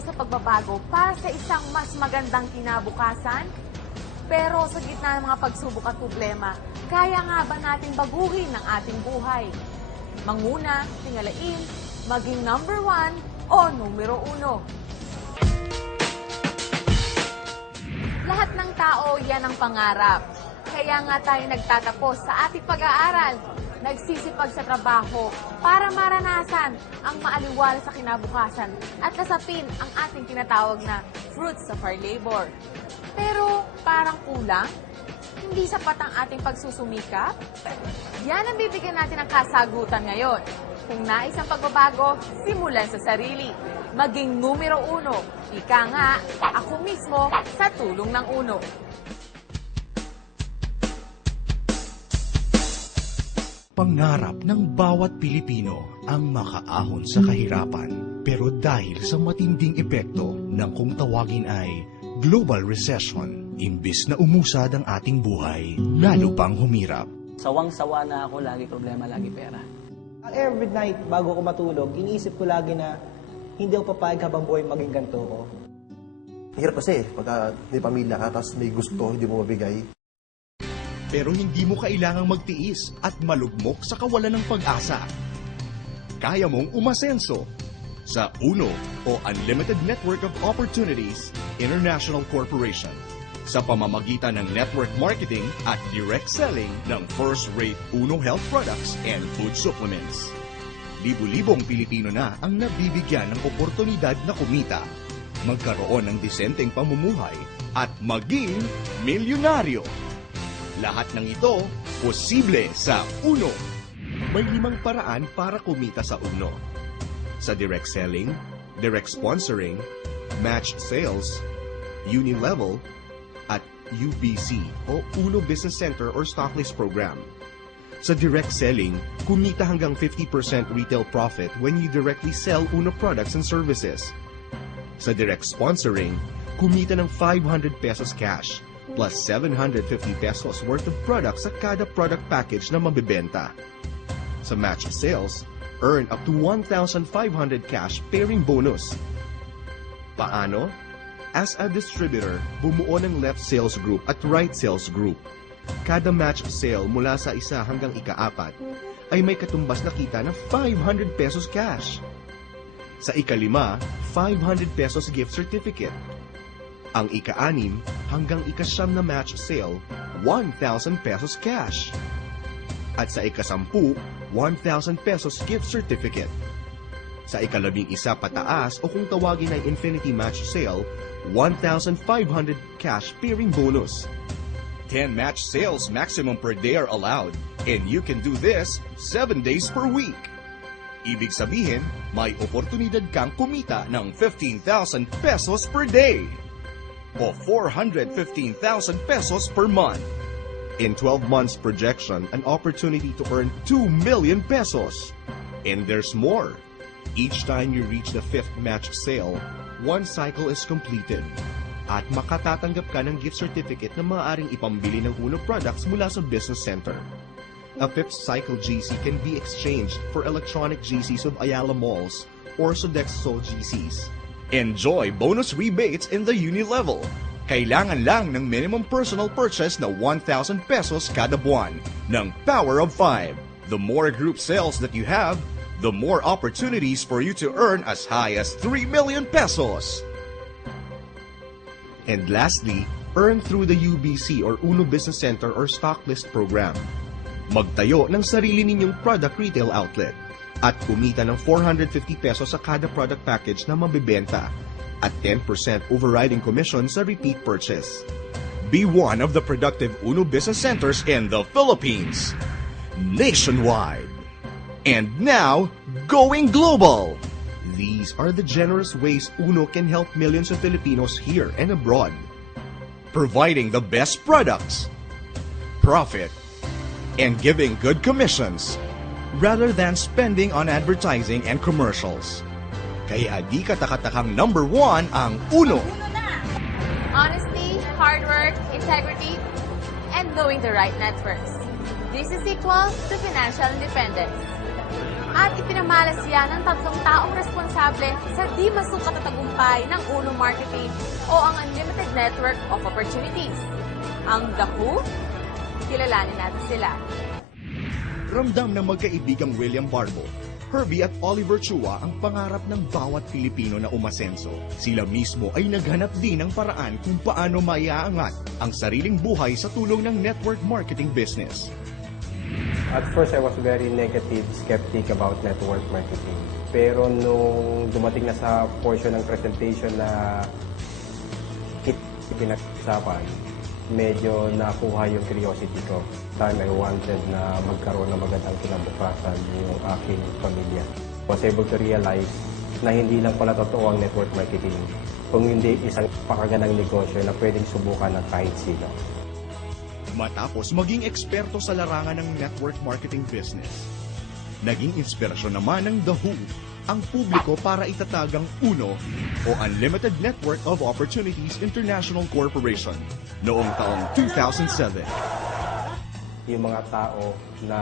sa pagbabago para sa isang mas magandang kinabukasan? Pero sa gitna ng mga pagsubok at problema, kaya nga ba natin baguhin ang ating buhay? Manguna, tingalain, maging number 1 o numero 1. Lahat ng tao, yan ang pangarap. Kaya nga tayo nagtatapos sa ating pag-aaral, nagsisipag sa trabaho para maranasan ang maaliwala sa kinabukasan at nasapin ang ating tinatawag na fruits of our labor. Pero parang kulang? Hindi sapat ang ating pagsusumikap? Yan ang bibigyan natin ng kasagutan ngayon. Kung nais ang pagbabago, simulan sa sarili. Maging numero 1. Ika nga, ako mismo sa tulong ng uno. Pangarap ng bawat Pilipino ang makaahon sa kahirapan. Pero dahil sa matinding epekto ng kung tawagin ay global recession, imbis na umusad ang ating buhay, lalo pang humirap. Sawang-sawa na ako, lagi problema, lagi pera. Every night, bago ako matulog, iniisip ko lagi na hindi ako papayag habang buhay maging ganito ko. Hirap kasi pagka may pamilya ka, tapos may gusto, hindi mo mabigay. Pero hindi mo kailangang magtiis at malugmok sa kawalan ng pag-asa. Kaya mong umasenso sa UNO o Unlimited Network of Opportunities International Corporation sa pamamagitan ng network marketing at direct selling ng first-rate UNO health products and food supplements. Libu-libong Pilipino na ang nabibigyan ng oportunidad na kumita, magkaroon ng disenteng pamumuhay at maging milyonaryo. Lahat ng ito, posible sa UNO. May 5 paraan para kumita sa UNO. Sa direct selling, direct sponsoring, matched sales, uni-level, at UBC o UNO Business Center or Stocklist Program. Sa direct selling, kumita hanggang 50% retail profit when you directly sell UNO products and services. Sa direct sponsoring, kumita ng 500 pesos cash plus 750 pesos worth of products sa kada product package na mabibenta. Sa matched sales, earn up to 1,500 cash pairing bonus. Paano? As a distributor, bumuo ng left sales group at right sales group. Kada matched sale mula sa 1 hanggang ika-4 ay may katumbas na kita na 500 pesos cash. Sa ika-5, 500 pesos gift certificate. Ang ika-6 hanggang ika-9 na match sale, 1,000 pesos cash. At sa ika-10, 1,000 pesos gift certificate. Sa ika-11 pataas o kung tawagin ay infinity match sale, 1,500 cash pairing bonus. 10 match sales maximum per day are allowed, and you can do this 7 days per week. Ibig sabihin, may oportunidad kang kumita ng 15,000 pesos per day o 415,000 pesos per month. In 12 months projection, an opportunity to earn 2 million pesos. And there's more. Each time you reach the 5th match sale, 1 cycle is completed. At makatatanggap ka ng gift certificate na maaaring ipambili ng UNO products mula sa Business Center. A 5th cycle GC can be exchanged for electronic GCs of Ayala Malls or Sodexo GCs. Enjoy bonus rebates in the uni level. Kailangan lang ng minimum personal purchase na 1,000 pesos kada buwan ng Power of 5. The more group sales that you have, the more opportunities for you to earn as high as 3 million pesos. And lastly, earn through the UBC or UNO Business Center or Stocklist Program. Magtayo ng sarili ninyong product retail outlet at kumita ng 450 pesos sa kada product package na mabibenta at 10% overriding commission sa repeat purchase. Be one of the productive UNO Business Centers in the Philippines, nationwide, and now going global. These are the generous ways UNO can help millions of Filipinos here and abroad. Providing the best products, profit, and giving good commissions rather than spending on advertising and commercials. Kaya di katakatakang number 1 ang UNO. Honesty, hard work, integrity, and knowing the right networks. This is equal to financial independence. At ipinamalas yan ng 3 taong responsable sa di masukat na tagumpay ng Uno Marketing o ang Unlimited Network of Opportunities. Ang The Who? Kilalanin natin sila. Ramdam ng magkaibigang William Barbo, Herbie at Oliver Chua ang pangarap ng bawat Pilipino na umasenso. Sila mismo ay naghanap din ng paraan kung paano maiaangat ang sariling buhay sa tulong ng network marketing business. At first, I was very negative, skeptic about network marketing. Pero nung dumating na sa portion ng presentation na pinag-usapan, medyo nakuha yung curiosity ko. Time I wanted na magkaroon ng magandang kinabukasan yung aking pamilya. I was able to realize na hindi lang pala totoo ang network marketing, kung hindi isang pakagandang negosyo na pwedeng subukan ng kahit sino. Matapos maging eksperto sa larangan ng network marketing business, naging inspirasyon naman ng The Who ang publiko para itatag ang UNO o Unlimited Network of Opportunities International Corporation noong taong 2007. Yung mga tao na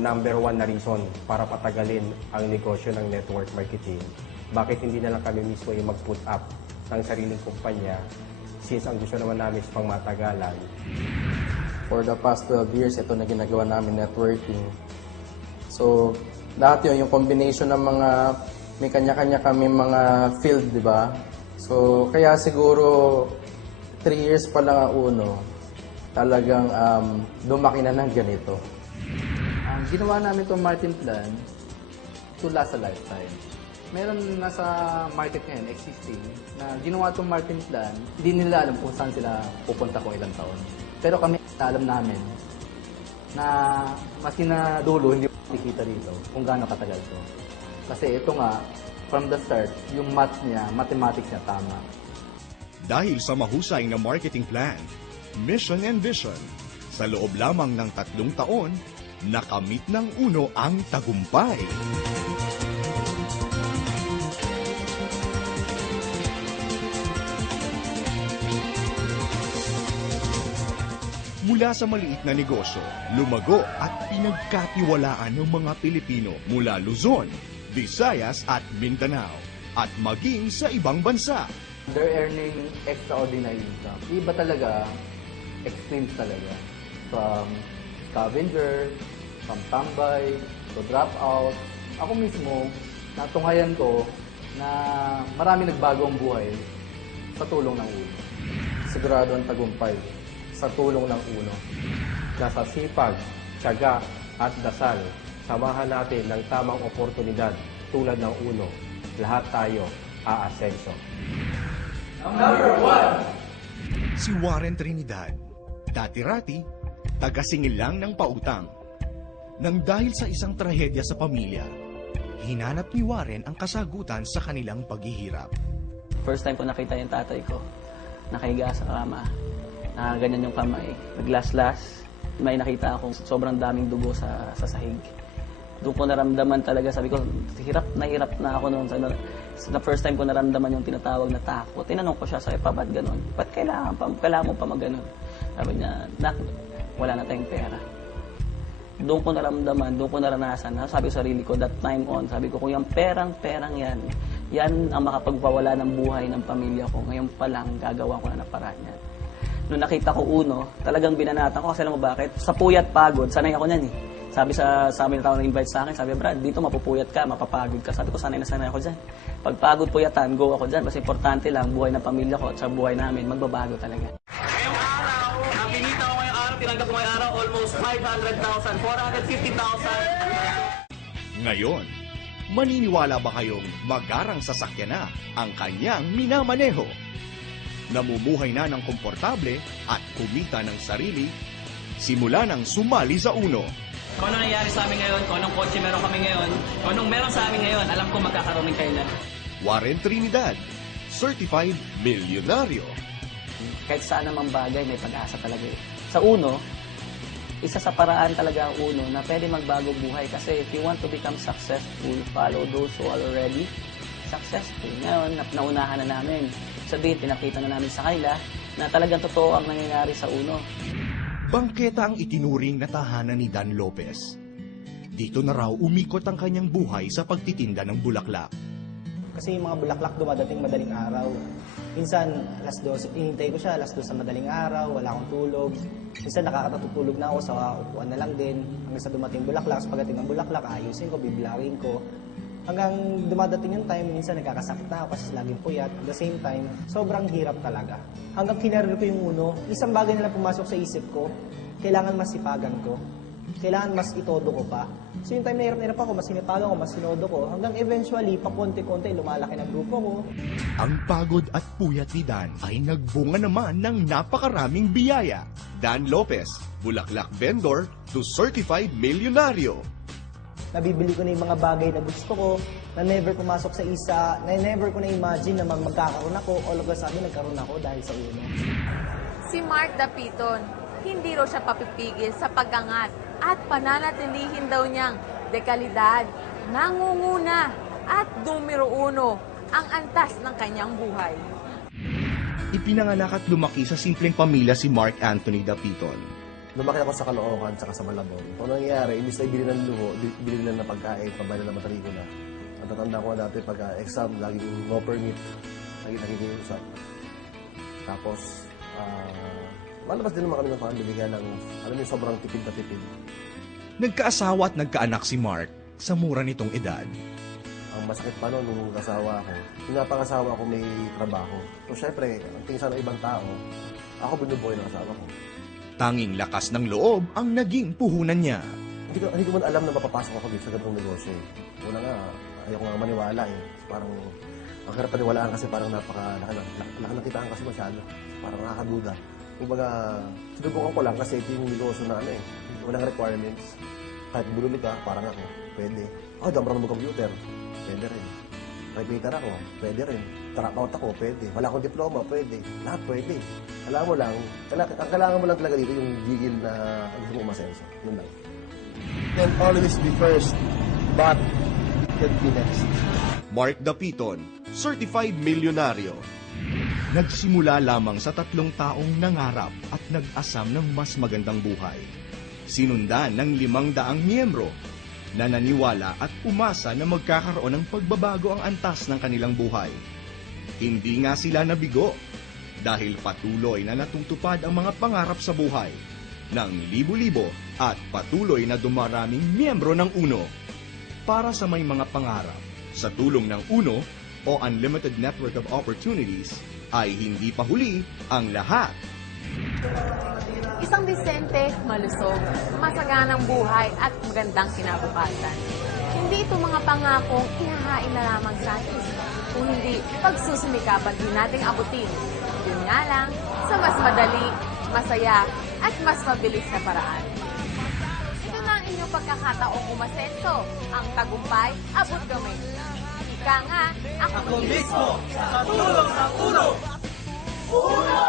number one na reason para patagalin ang negosyo ng network marketing, bakit hindi na lang kami mismo yung mag-put up ng sariling kumpanya since ang gusto naman namin is pang matagalan. For the past 12 years, ito na ginagawa namin networking. So, lahat yun, yung combination ng mga, may kanya-kanya kami mga field, di ba? So, kaya siguro 3 years pa lang ang UNO, talagang lumaki na ng ganito. Ang ginawa namin itong Martin Plan to last a lifetime. Meron nasa market ngayon, existing, na ginawa itong Martin Plan, hindi nila alam kung saan sila pupunta kung ilang taon. Pero kami, alam namin na maski na dulo, hindi makikita dito kung gaano katagal ito. Kasi ito nga, from the start, yung math niya, mathematics niya tama. Dahil sa mahusay na marketing plan, mission and vision, sa loob lamang ng 3 taon, nakamit ng UNO ang tagumpay. Mula sa maliit na negosyo, lumago at pinagkatiwalaan ng mga Pilipino mula Luzon, Visayas at Mindanao at maging sa ibang bansa. They're earning extraordinary income. Iba talaga, extreme talaga. From scavenger, from tambay, to drop out. Ako mismo, natunghayan ko na marami nagbago ang buhay sa tulong ng UNO. Sigurado ang tagumpay sa tulong ng UNO. Nasa sipag, tiyaga at dasal, samahan natin ng tamang oportunidad tulad ng UNO. Lahat tayo aasenso. Si Warren Trinidad, dati-rati, taga-singil lang ng pautang. Nang dahil sa isang trahedya sa pamilya, hinanap ni Warren ang kasagutan sa kanilang paghihirap. First time ko nakita yung tatay ko, nakahiga sa kama, na ganyan yung kamay, naglaslas. May nakita akong sobrang daming dugo sa sahig. Doon ko naramdaman talaga, sabi ko, hirap na ako noon. Sa first time ko naramdaman yung tinatawag na takot. Tinanong ko siya, sabi pa, ba't ganun? Ba't kailangan mo pa mag-ganun? Sabi niya, nak, wala na tayong pera. Doon ko naramdaman, doon ko naranasan. Sabi ko sa sarili ko, that time on, sabi ko, kung yung perang yan, yan ang makapagpawala ng buhay ng pamilya ko. Ngayon pa lang, gagawa ko na ng paraan yan. Nung nakita ko UNO, talagang binanatan ko kasi alam mo bakit? Sa puyat pagod, sanay ako niyan eh. Sabi sa amin na tao na-invite sa akin, sabi, Brad, dito mapupuyat ka, mapapagod ka. Sabi ko, sanay na sanay ako dyan. Pag pagod puyatan, go ako dyan. Basta importante lang, buhay ng pamilya ko at sa buhay namin, magbabago talaga. Ngayong araw, ang binita ko ngayong araw, tinanggap ko ngayong araw, almost 500,000, 450,000. Ngayon, maniniwala ba kayong magarang sasakyan na ang kanyang minamaneho? Namumuhay na ng komportable at kumita ng sarili, simula nang sumali sa UNO. Kung ano nangyari sa amin ngayon, kung anong kotse meron kami ngayon, kung anong meron sa amin ngayon, alam ko magkakaroon din kayo na. Warren Trinidad, Certified Milyonaryo. Kahit saan namang bagay, may pag-asa talaga eh. Sa UNO, isa sa paraan talaga ang UNO na pwede magbago buhay. Kasi if you want to become successful, follow those who are already successful. Ngayon, naunahan na namin. Sabihin, pinakita na namin sa kanila na talagang totoo ang nangyayari sa UNO. Bangketa ang itinuring na tahanan ni Dan Lopez. Dito na raw umikot ang kanyang buhay sa pagtitinda ng bulaklak. Kasi yung mga bulaklak dumadating madaling araw. Minsan, alas 12, inintay ko siya, alas 2 sa madaling araw, wala akong tulog. Minsan nakakatutulog na ako sa upuan na lang din. Hanggang sa dumating bulaklak, sa pagdating ng bulaklak, ayusin ko, biblawin ko. Hanggang dumadating yung time, minsan nagkakasakit na ako kasi laging puyat. At the same time, sobrang hirap talaga. Hanggang kinarir ko yung uno, isang bagay na lang pumasok sa isip ko, kailangan masipagan ko. Kailangan mas itodo ko pa. So yung time na hirap ako, mas sinipagan ko, mas sinodo ko. Hanggang eventually, pakonti-konti, lumalaki na grupo ko. Ang pagod at puyat ni Dan ay nagbunga naman ng napakaraming biyaya. Dan Lopez, bulaklak vendor to certified milyonaryo. Nabibili ko na yung mga bagay na gusto ko, na never pumasok sa isa, na never ko na-imagine na magkakaroon ako. All of a sudden, nagkaroon ako dahil sa uno. Si Mark Dapiton, hindi raw siya papipigil sa pag-angat at pananatilihin daw niyang dekalidad, nangunguna at numero uno ang antas ng kanyang buhay. Ipinanganak at lumaki sa simpleng pamilya si Mark Anthony Dapiton. Lumaki ako sa Caloocan at sa Malabon. Kung nangyayari, imbis na ibili ng luho, ibili na ng pagkain, pabala na matariko na. Ang tatanda ko dati pagka-exam, laging no permit, laging nakikiusap. Tapos, malabas din naman kami ng family, kaya lang, alam niyo, sobrang tipid na tipid. Nagkaasawa at nagkaanak si Mark sa mura nitong edad. Ang masakit pa noon, nung kasawa ako, yung napangasawa ko may trabaho. So, syempre, ang tingin sana ibang tao, ako binubuhay ng asawa ko. Tanging lakas ng loob ang naging puhunan niya. Hindi ko man alam na mapapasok ako dito sa ganitong negosyo. Una nga, ayaw ko nga maniwala eh. Parang, ang hirap paniwalaan kasi parang nakitaan kasi masyado. Parang nakakaduda. Kumbaga, sinubukan ko lang kasi ito yung negosyo na ano eh. Walang requirements. Kahit bululi ka, parang ako, pwede. Oh, damang mag-computer, pwede rin. Repeater ako, pwede rin. Dropout ako, pwede. Wala akong diploma, pwede. Lahat pwede. Alam mo lang, ang kailangan mo lang talaga dito yung gigil na gusto mo umasenso. Yun lang. Can always be first, but can be next. Mark Dapiton, certified milyonaryo. Nagsimula lamang sa 3 taong nangarap at nag-asam ng mas magandang buhay. Sinundan ng 500 miyembro na naniwala at umasa na magkakaroon ng pagbabago ang antas ng kanilang buhay. Hindi nga sila nabigo dahil patuloy na natutupad ang mga pangarap sa buhay ng libo-libo at patuloy na dumaraming miyembro ng UNO. Para sa may mga pangarap, sa tulong ng UNO o Unlimited Network of Opportunities, ay hindi pa huli ang lahat. Isang disente, malusog, masaganang buhay at magandang kinabukasan. Hindi ito mga pangakong ihahain na lamang sa atin, kung hindi pagsusumikapan din nating abutin. Yun nga lang, sa mas madali, masaya, at mas mabilis na paraan. Ito na ang inyong pagkakataong umasenso. Ang tagumpay, abot gamay. Ika nga, ako mismo, sa tulong ng UNO! UNO!